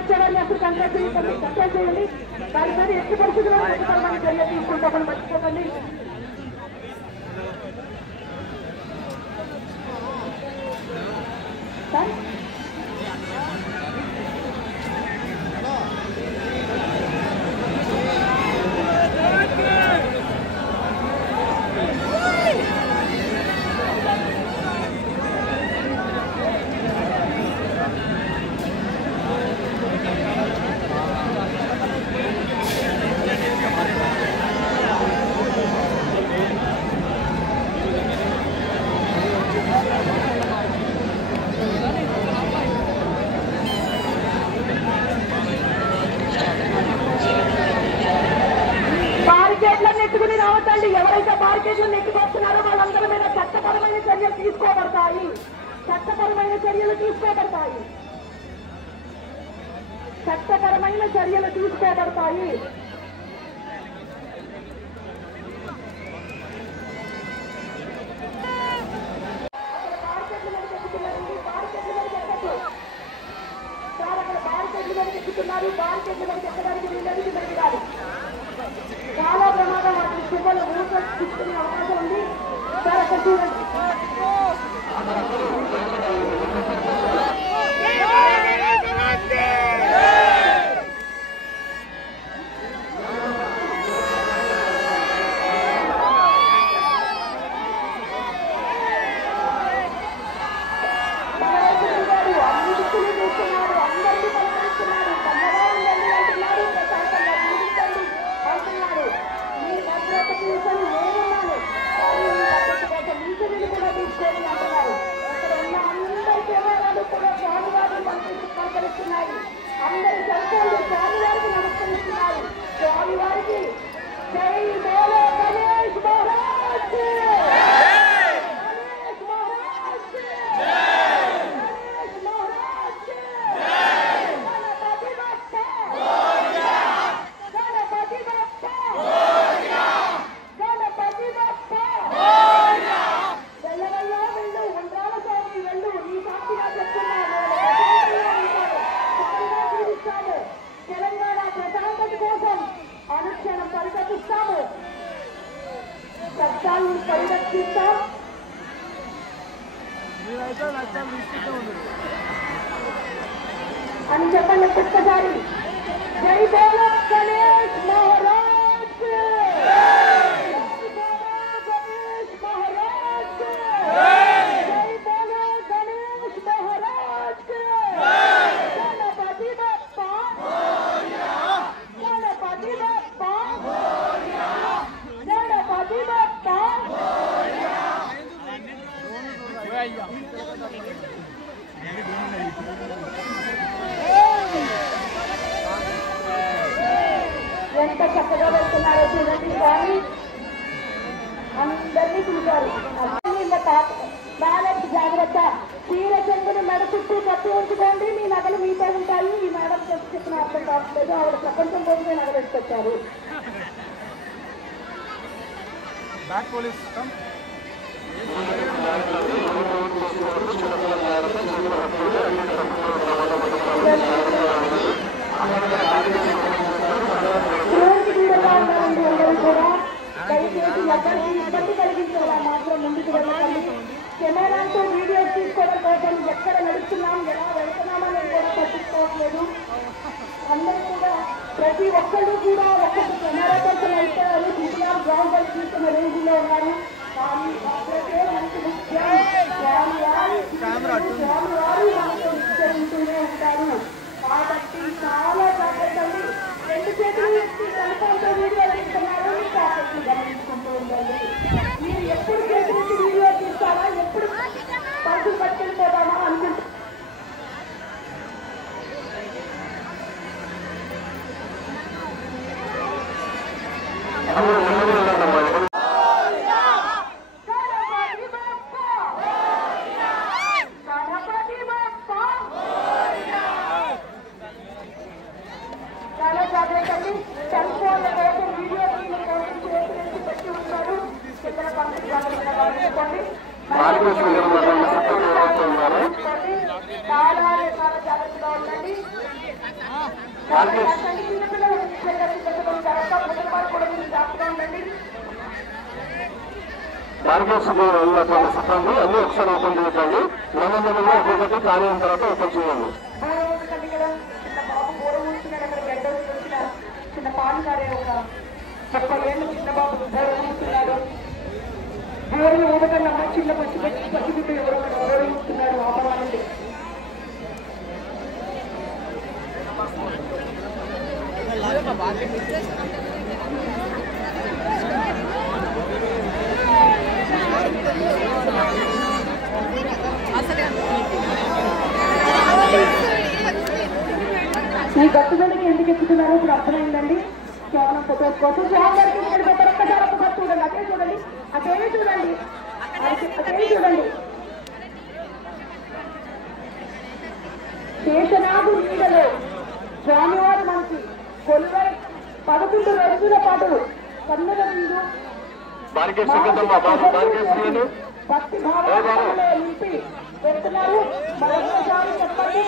వచ్చేవారిని అసలు కంట్రోల్ చేయండి. దాని మీద ఎట్టి పరిస్థితుల్లో చర్య తీసుకుంటామని మర్చిపోకండి. నెట్టుకుని రావద్దండి. ఎవరైతే బార్కెట్లను నెట్టుకొస్తున్నారో వాళ్ళందరి మీద చట్టపరమైన చర్యలు తీసుకోబడతాయి. చట్టపరమైన చర్యలు తీసుకోబడతాయి. చట్టపరమైన చర్యలు తీసుకోబడతాయి. బార్కెట్లు వరకు ఎక్కడానికి వీళ్ళని జరగాలి. చాలా ప్రమాదం వాటి శుభ్రలు తీసుకునే అవకాశం ఉంది. సార్ అక్కడ చూడండి. అన్ని దిక్కులు చూస్తున్నారు. అందరినీ పలకరిస్తున్నారు. కన్నవాళ్ళు అంటున్నారు. ప్రశాంతంగా జీవించండి అంటున్నారు. మీ భద్రత కోసం నేనున్నాను. మీసరిని కూడా తీసుకోండి అంటున్నారు. ఇక్కడ ఉన్న అందరి కెమెరాలు కూడా స్వామివారిని పలకరిస్తున్నాయి. అందరి సెల్ఫోన్లు స్వామివారికి నమస్కరిస్తున్నారు. స్వామివారికి జై బోలో గణేష్ మహారాజ్. తెలంగాణ ప్రశాంతత కోసం అనుక్షణం పరిరక్షిస్తాము. చట్టాలను పరిరక్షిస్తాం. అని చెప్పండి ఒక్కసారి. జై బోలో గణేష్ మహారాజ్. జై బోలో గణేష్ మహారాజ్. జై బోలో గణేష్ మహారాజ్. గణపతి బప్పా. గణపతి బప్పా. గణపతి బప్పా. ఎంత చక్కగా వెళ్తున్నారో చూడండి. స్వామి అందరినీ చూశారు. బ్యాలెన్స్ జాగ్రత్త. చీర చెంగుని మెడ చుట్టూ కట్టి ఉంచుకోండి. మీ నగలు మీతో ఉంటాయి. ఈ మేడం చెప్పిన అర్థం కావట్లేదు. ఆవిడ ప్రపంచం పోతే నగలు వేసుకొచ్చారు. రోడ్డు దూరంగా ఉండాలండి. అందరూ కూడా దయచేసి ఎవరికి ఇబ్బంది కలిగించేలా మాత్రం ముందుకు వెళ్ళకండి. కెమెరాతో వీడియోస్ తీసుకోవడం కోసం ఎక్కడ నడుస్తున్నాం, ఎలా వెళ్తున్నామని కూడా పట్టించుకోవట్లేదు. అందరూ కూడా ప్రతి ఒక్కళ్ళు కూడా ఒక్కొక్క కెమెరా కోసం అయిపోయారు. సిపిఆర్ గ్రౌండ్ పై తీసుకున్న రేంజ్లో ఉన్నారు. కానీ అప్పుడే మనకి ముఖ్యం స్వామివారు మనతో నిశ్చయింటూనే ఉంటారు. కాబట్టి చాలా జాగ్రత్తలు. రెండు చేతులు ఎత్తి టెలిఫోన్తో వీడియో తీస్తున్నారు. జాగ్రత్తలు గమనించుకుంటూ ఉండండి. మీరు ఎప్పుడు చేతులకి వీడియో తీస్తారా, ఎప్పుడు పరుగు పట్టుకెళ్ళిపోదామా అనుకుంటున్నారు. చాలా జాగ్రత్తలు. టెలిఫోన్ల కోసం వీడియో కోసం చేతులెత్తి పెట్టి ఉంటారు. ఇక్కడ పంపిణీ జాగ్రత్తగా గమనించుకోండి. చాలా చాలా జాగ్రత్తగా ఉండండి. మార్గేశ్వరి ఉన్నటువంటి సిబ్బంది అన్ని ఒకసారి ఓపెన్ చేయండి. నెమ్మదిగా ఒక్కొక్కటి ఖాళీ అయిన తర్వాత ఓపెన్ చేయండి. చిన్న పాన్ కారే ఒక 30 ఏళ్ళు చిన్న బాబు ఊరుతున్నాడు. బోర్లు ఊదకన్నా చిన్న పచ్చిగుడ్డు ఎవరో ఊరుతున్నాడు. ఆపమానండి. ఈ గట్టుదలకి ఎందుకు ఎక్కుతున్నారు ఇప్పుడు అర్థమైందండి. కేవలం ఫోటోస్ కోసం స్వామివారికి ఒక్కసారి ఒక్కసారి చూడండి. అదే చూడండి, అదే చూడండి, అదే చూడండి. శేషనాగు నీడలో స్వామివారు మనకి కొలువై 11 రోజుల పాటు కన్నుల ముందు భక్తి భావాలు నింపి పెడుతున్నారు. మరొకసారి చెప్పండి.